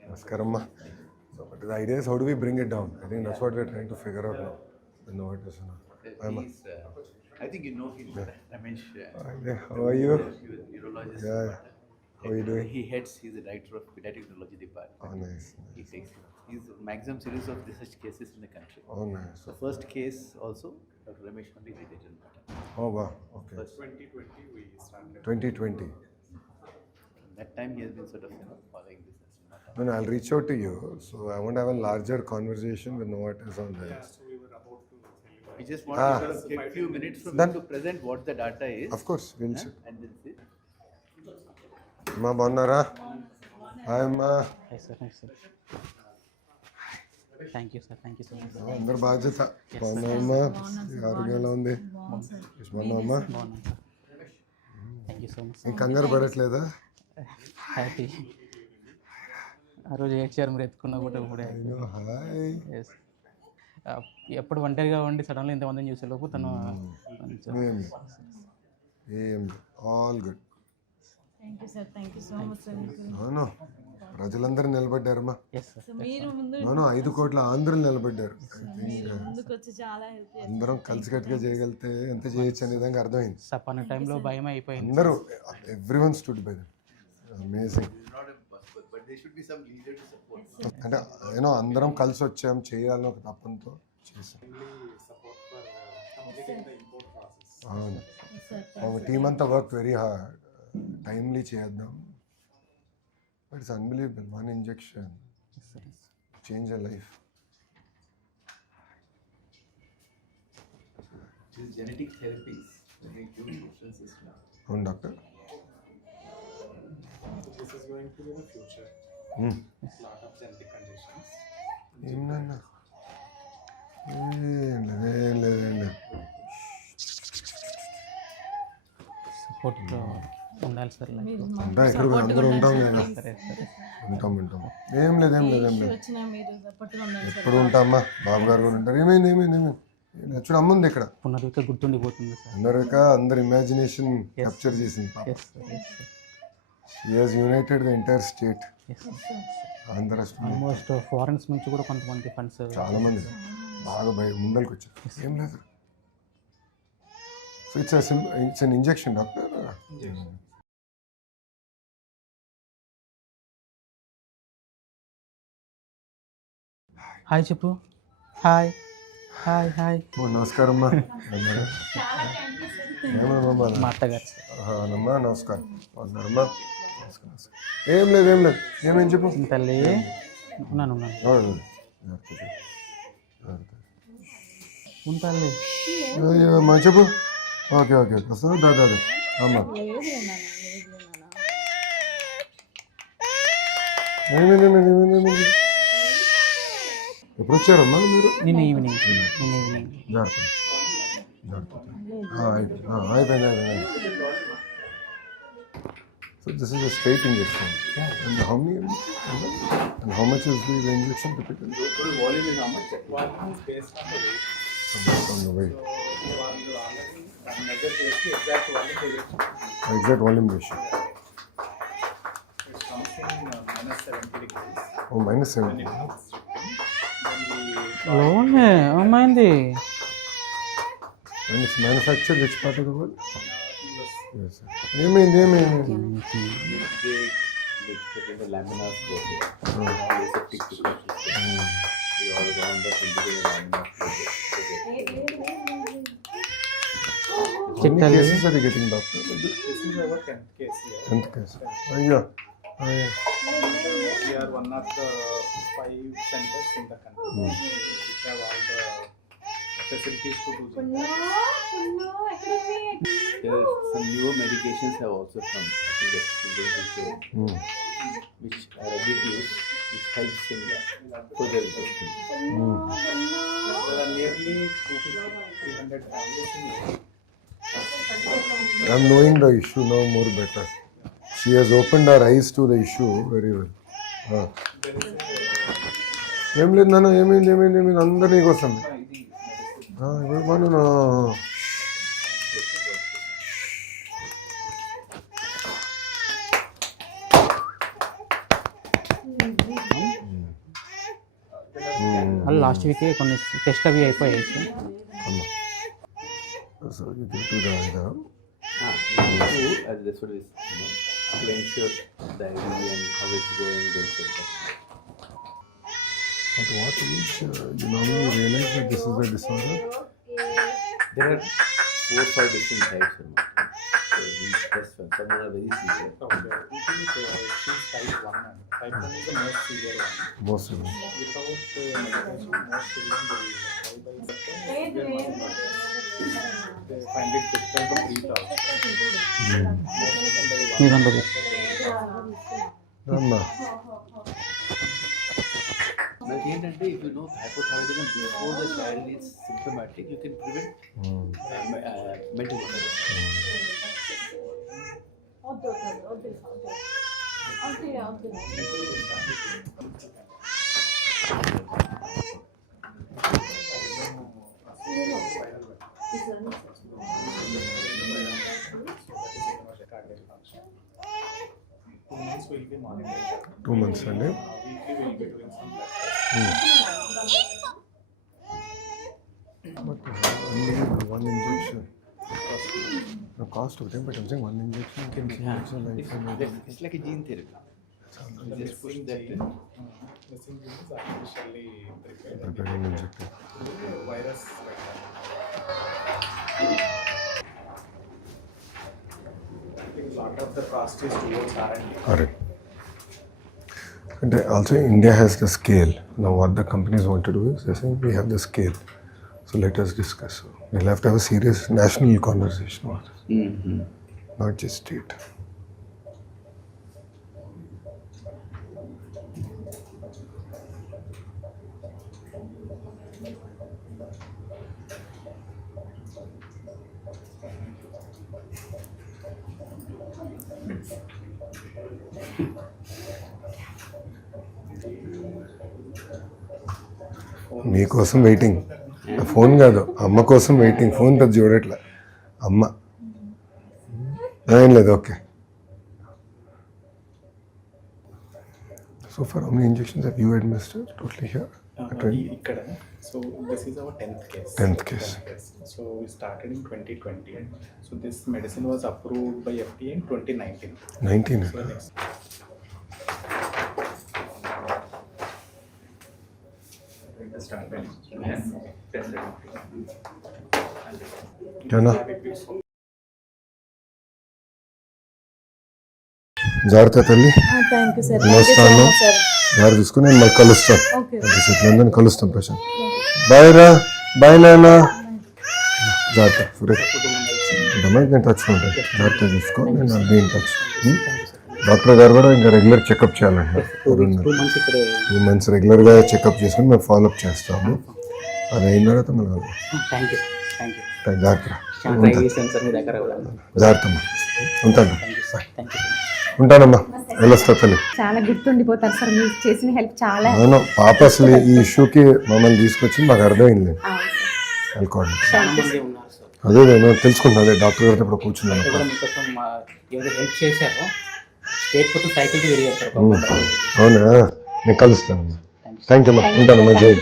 Namaskaram. So, but the idea is how do we bring it down? I think that's what we're trying to figure out now. The notice. I think you know him, Ramesh. Yeah, how are you? Urologist. Yeah. How are you doing? He's the director of pediatric urology department. Oh, nice. He takes he's the maximum series of such cases in the country. Oh, nice. The first case also, Dr. Ramesh only did it. Oh, wow. Okay. First, 2020 we started. 2020. that time he has been sort of following this. No, I'll reach out to you. So I want to have a larger conversation with Novartis on Yeah, this. so we were about to tell you. We just want to take a few minutes from him to present what the data is. Of course, we'll see. And then see. Ma bonnara? Hi, ma. Hi sir. Thank you sir. Thank you so much. అందరు బాధ్యత బాగున్నామా ఆరోగ్యం ఎలా ఉంది బాగున్నామా బాగున్నాను sir. Thank you so much ఇంక కంగారు పడట్లేదా హ్యాపీ. ఆ రోజు ఏడ్చారు మీరు ఎత్తుకున్నా కూడా ఇప్పుడే. హాయ్ ఎస్ ఎప్పుడు ఒంటరిగా ఉండి సడన్గా ఇంతమందిని చూసేలోపు తను ఏం all good thank you sir, thank you so much sir. అవును ప్రజలందరూ నిలబడ్డారమ్మా ఎస్ సార్. సో మీరు ముందు అవును 5 కోట్ల ఆంధ్రులు నిలబడ్డారు ముందుకు వచ్చి చాలా హెల్ప్ చేస్తారు. అందరం కలిసికట్టుగా చేయగలిగితే ఎంత చేయొచ్చు అనే విధంగా అర్థమైంది సపన్న టైంలో భయం అయిపోయింది. అందరూ everyone stood by them amazing Not impossible, but there should be some leader to support. అంటే యూనో అందరం కలిసి వచ్చాం చేయాలని ఒక తప్పంతో చేసాం Support for completing the import process. అవును సార్ టీమ్ అంతా వర్క్ వెరీ హార్డ్ టైమ్లీ చేద్దాం but it's unbelievable one injection change a life These genetic therapies, they give differences now. అవును doctor This is going to be the future. Lot of genetic conditions. ఏంటన్నా ఏం లేదు సపోర్ట్ ఉండాలి sir life. ఉంటాం ఇక్కడ అందరూ ఉంటాం కదా సరే సరే. ఉంటాం ఏం లేదు వచ్చినా మీరు సపోర్ట్గా ఉండాలి సార్. ఎప్పుడు ఉంటామా బాబు గారు కూడా ఉంటారు ఏమైంది చూడు అమ్మ ఉంది ఇక్కడ పునరుక గుర్తుండిపోతుంది సార్. అందరు ఇమాజినేషన్ క్యాప్చర్ చేసింది yes sir. Yes sir. She has united the entire state yes sir. Andhra almost foreigns నుంచి కూడా కొంతమంది ఫండ్స్. చాలా మంది బాగా ముందరికి వచ్చారు ఏం లేదు so it's an injection doctor hi చెప్పు. Hi hi hi. నమస్కారం అమ్మా ఏమమ్మా మా అత్తగారు సార్. అమ్మా నమస్కారం అన్నారమ్మా ఏం లేదు ఏమేం చెప్పు తల్లి ఉన్నాను ఉంటాలి. అమ్మా చెప్పు ఓకే వస్తాను దాదా అమ్మా ఏమైంది ఎప్పుడు వచ్చారమ్మా మీరు నిన్న ఈవినింగ్. జాగ్రత్త అయిపోయింది So this is a straight injection. And how many and how much is the injection typically? Total volume is how much? One is based on the weight. On the weight. So one you already measure the exact volume they will. Exact volume ratio. It comes in minus 70 degrees. Oh, minus 70. When it comes then we లోనే అమ్మాయింది. And it's manufactured which part of the world? US. Yes. ఏమైంది They get the laminar flow here. Aseptic tissue system. We all round up into the laminar flow here. How many cases are you getting, doctor? This is our 10th case here. 10th case. అయ్యా We are one of the 5 centers in the country which have all the facilities to do this. There are some newer medications have also come. I think that's going to show, which are reduced, which helps in further testing. There are nearly 250-300 families in India. I'm knowing the issue now more better. She has opened her eyes to the issue very well. ఏం లేదు నాన్న ఏమైంది అందరు నీకు వస్తుంది వాళ్ళు లాస్ట్ వీకే కొన్ని టెస్ట్ అవి అయిపోయాయి సార్. అమ్మ సో ఇది to the That's what it is, to ensure the ID and how it's going, those sort of things. at what age you normally realize that this is a disorder? There are 4-5 different types. So these tests, some are very severe. Okay. I think she's type 1 and type 1 is the most severe one. Most of them. Without medication, most severe they find it difficult to breathe out. మీ దాంట్లో అమ్మ But ఏంటంటే if you know hypothyroidism before the child is symptomatic, you can prevent mental illness. Will be monitored. 2 months అండి. Weekly we'll be doing some blood tests. But only one injection. The cost of them, but I'm saying one injection can change your life. It's like a gene therapy. You just push that in. Missing gene is artificially prepared. Preparing injector. Virus vector. I think a lot of the cost is towards R&D. Alright. And also India has the scale. Now what the companies want to do is they say we have the scale. So let us discuss. So we'll have to have a serious national conversation about this, not just state. మీకోసం waiting. Phone కాదు, అమ్మ కోసం waiting. Phone పెద్ద చూడట్లే అమ్మ. ఏం లేదు, okay. So for how many injections have you administered totally here? Ikkada. So this is our 10th case. 10th case. So we started in 2020. So this medicine was approved by FDA in 2019. 19. So next. ఏనా జాగ్రత్త తల్లి. Thank you sir. వస్తాను, జాగ్రత్త చూసుకుని నేను మళ్ళీ కలుస్తాను. ఓకే. అందరినీ కలుస్తాం ప్రశాంత్. బాయ్ రా, బాయ్ నాన్న. జాగ్రత్త సురేష్. నేను టచ్లో ఉంటాను. జాగ్రత్త చూసుకో, నేను బీ ఇన్ టచ్. డాక్టర్ గారు కూడా ఇంకా రెగ్యులర్ చెకప్ చేయాలండి. 2 months రెగ్యులర్గా చెకప్ చేసుకుని మేము ఫాలోఅప్ చేస్తాము. అది అయిన తర్వాత మళ్ళీ థ్యాంక్ యూ జాగ్రత్త. ట్రై చేశాను సార్ మీ దగ్గర కూడా. జాగ్రత్త అమ్మా. ఉంటాను. Thank you. ఉంటానమ్మా, వెళ్ళొస్తా తల్లి. చాలా గుర్తుండిపోతారు సార్ మీరు చేసిన హెల్ప్ చాలా. అవును, పాప అసలు ఈ ఇష్యూకి మమ్మల్ని తీసుకొచ్చి మాకు అర్థమైంది. అనుకోండి, చాలా మంది ఉన్నారు సార్. అదే నేను తెలుసుకుంటాను. అదే డాక్టర్ గారితో ఇప్పుడు కూర్చున్నాను. ఇక్కడ మీకోసం ఎవరు హెల్ప్ చేశారో స్టేట్ మొత్తం సైకిల్కి తిరిగారు సార్. అవునా, నేను కలుస్తానమ్మా. థ్యాంక్ యూ అమ్మా. ఉంటానమ్మా. జై.